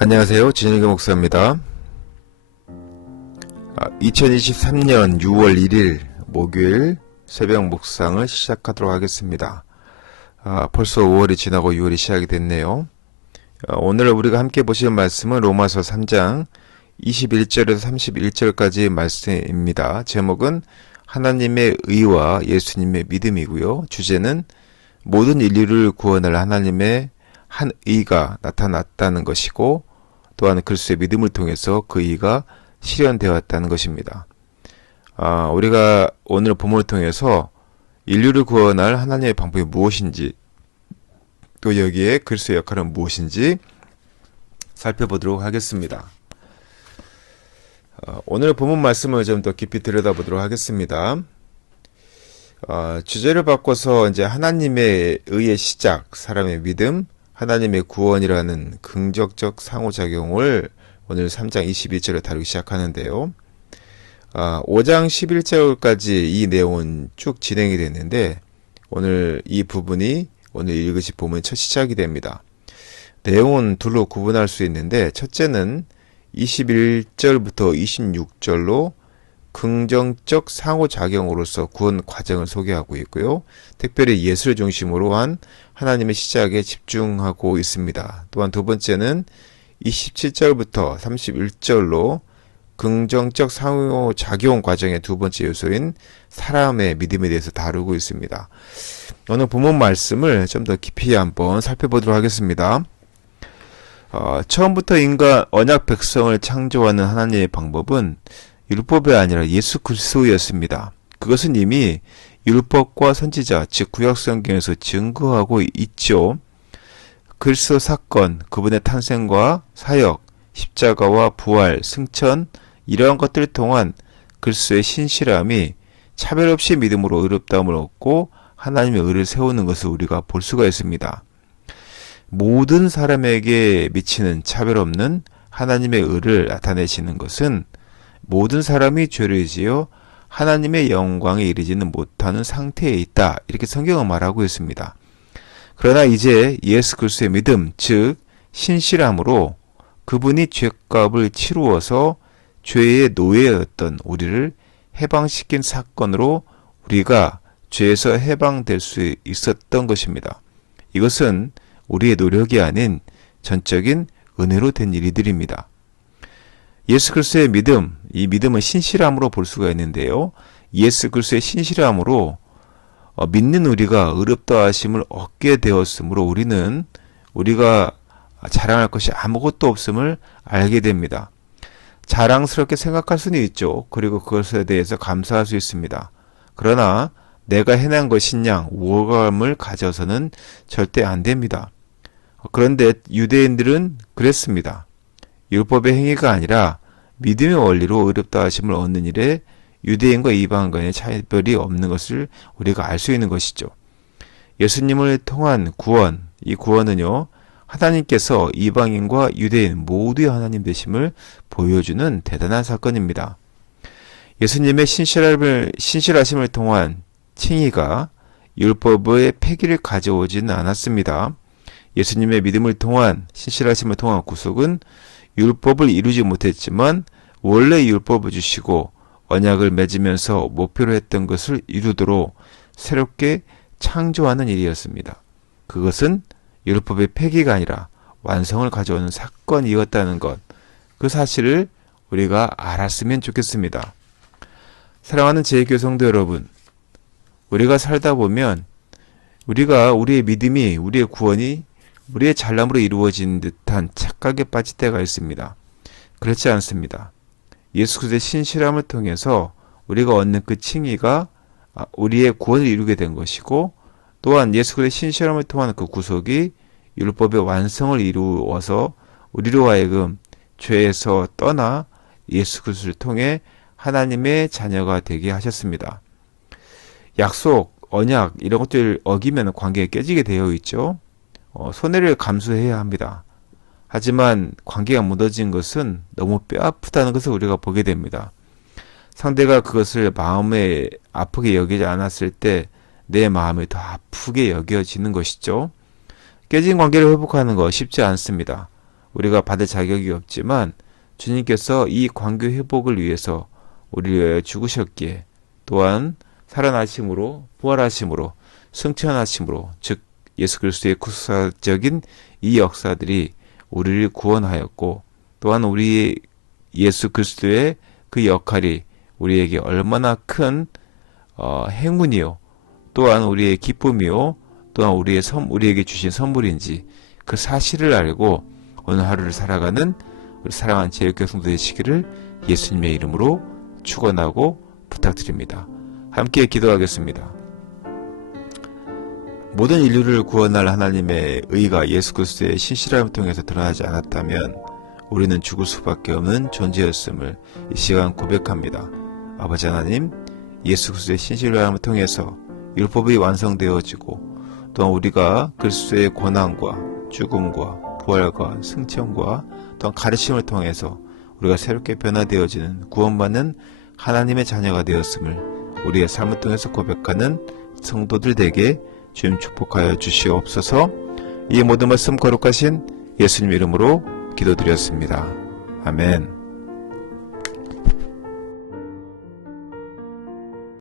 안녕하세요. 진일교 목사입니다. 2023년 6월 1일 목요일 새벽 묵상을 시작하도록 하겠습니다. 벌써 5월이 지나고 6월이 시작이 됐네요. 오늘 우리가 함께 보실 말씀은 로마서 3장 21절에서 31절까지의 말씀입니다. 제목은 하나님의 의와 예수님의 믿음이고요. 주제는 모든 인류를 구원할 하나님의 한 의가 나타났다는 것이고, 또한 그리스도의 믿음을 통해서 그 의가 실현되었다는 것입니다. 우리가 오늘 본문을 통해서 인류를 구원할 하나님의 방법이 무엇인지, 또 여기에 그리스도의 역할은 무엇인지 살펴보도록 하겠습니다. 오늘 본문 말씀을 좀 더 깊이 들여다보도록 하겠습니다. 주제를 바꿔서 이제 하나님의 의의 시작, 사람의 믿음, 하나님의 구원이라는 긍정적 상호작용을 오늘 3장 22절에 다루기 시작하는데요. 5장 11절까지 이 내용은 쭉 진행이 됐는데, 오늘 이 부분이 오늘 읽으실 본문의 첫 시작이 됩니다. 내용은 둘로 구분할 수 있는데, 첫째는 21절부터 26절로 긍정적 상호작용으로서 구원 과정을 소개하고 있고요. 특별히 예수를 중심으로 한 하나님의 시작에 집중하고 있습니다. 또한 두 번째는 27절부터 31절로 긍정적 상호작용 과정의 두 번째 요소인 사람의 믿음에 대해서 다루고 있습니다. 오늘 본문 말씀을 좀 더 깊이 한번 살펴보도록 하겠습니다. 처음부터 인간 언약 백성을 창조하는 하나님의 방법은 율법이 아니라 예수 그리스도였습니다. 그것은 이미 율법과 선지자, 즉 구약성경에서 증거하고 있죠. 그리스도 사건, 그분의 탄생과 사역, 십자가와 부활, 승천, 이러한 것들을 통한 그리스도의 신실함이 차별 없이 믿음으로 의롭다함을 얻고 하나님의 의를 세우는 것을 우리가 볼 수가 있습니다. 모든 사람에게 미치는 차별 없는 하나님의 의를 나타내시는 것은 모든 사람이 죄를 지어 하나님의 영광에 이르지는 못하는 상태에 있다, 이렇게 성경은 말하고 있습니다. 그러나 이제 예수 그리스도의 믿음, 즉 신실함으로 그분이 죄값을 치루어서 죄의 노예였던 우리를 해방시킨 사건으로 우리가 죄에서 해방될 수 있었던 것입니다. 이것은 우리의 노력이 아닌 전적인 은혜로 된 일들입니다. 예수 그리스도의 믿음, 이 믿음은 신실함으로 볼 수가 있는데요. 예수 그리스도의 신실함으로 믿는 우리가 의롭다 하심을 얻게 되었으므로 우리가 자랑할 것이 아무것도 없음을 알게 됩니다. 자랑스럽게 생각할 수는 있죠. 그리고 그것에 대해서 감사할 수 있습니다. 그러나 내가 해낸 것이냐 우월감을 가져서는 절대 안 됩니다. 그런데 유대인들은 그랬습니다. 율법의 행위가 아니라 믿음의 원리로 의롭다 하심을 얻는 일에 유대인과 이방 간의 차별이 없는 것을 우리가 알 수 있는 것이죠. 예수님을 통한 구원, 이 구원은요, 하나님께서 이방인과 유대인 모두의 하나님 되심을 보여주는 대단한 사건입니다. 예수님의 신실하심을 통한 칭의가 율법의 폐기를 가져오지는 않았습니다. 예수님의 믿음을 통한 신실하심을 통한 구속은 율법을 이루지 못했지만 원래 율법을 주시고 언약을 맺으면서 목표로 했던 것을 이루도록 새롭게 창조하는 일이었습니다. 그것은 율법의 폐기가 아니라 완성을 가져오는 사건이었다는 것, 그 사실을 우리가 알았으면 좋겠습니다. 사랑하는 제2교회 성도 여러분, 우리가 살다 보면 우리의 믿음이, 우리의 구원이 우리의 잘남으로 이루어진 듯한 착각에 빠질 때가 있습니다. 그렇지 않습니다. 예수 그리스도의 신실함을 통해서 우리가 얻는 그 칭의가 우리의 구원을 이루게 된 것이고, 또한 예수 그리스도의 신실함을 통한 그 구속이 율법의 완성을 이루어서 우리로 하여금 죄에서 떠나 예수 그리스도를 통해 하나님의 자녀가 되게 하셨습니다. 약속, 언약 이런 것들 어기면 관계가 깨지게 되어 있죠. 손해를 감수해야 합니다. 하지만 관계가 무너진 것은 너무 뼈아프다는 것을 우리가 보게 됩니다. 상대가 그것을 마음에 아프게 여기지 않았을 때 내 마음이 더 아프게 여겨지는 것이죠. 깨진 관계를 회복하는 거 쉽지 않습니다. 우리가 받을 자격이 없지만 주님께서 이 관계 회복을 위해서 우리를 위하여 죽으셨기에, 또한 살아나심으로, 부활하심으로, 승천하심으로, 즉 예수 그리스도의 구속사적인 이 역사들이 우리를 구원하였고, 또한 우리 예수 그리스도의 그 역할이 우리에게 얼마나 큰 행운이요, 또한 우리의 기쁨이요, 또한 우리에게 주신 선물인지 그 사실을 알고 오늘 하루를 살아가는 우리 사랑하는 제일교회 성도 되시기를 예수님의 이름으로 축원하고 부탁드립니다. 함께 기도하겠습니다. 모든 인류를 구원할 하나님의 의가 예수 그리스도의 신실함을 통해서 드러나지 않았다면 우리는 죽을 수밖에 없는 존재였음을 이 시간 고백합니다. 아버지 하나님, 예수 그리스도의 신실함을 통해서 율법이 완성되어지고, 또한 우리가 그리스도의 고난과 죽음과 부활과 승천과 또한 가르침을 통해서 우리가 새롭게 변화되어지는 구원받는 하나님의 자녀가 되었음을 우리의 삶을 통해서 고백하는 성도들 되게 주님 축복하여 주시옵소서. 이 모든 말씀 거룩하신 예수님 이름으로 기도드렸습니다. 아멘.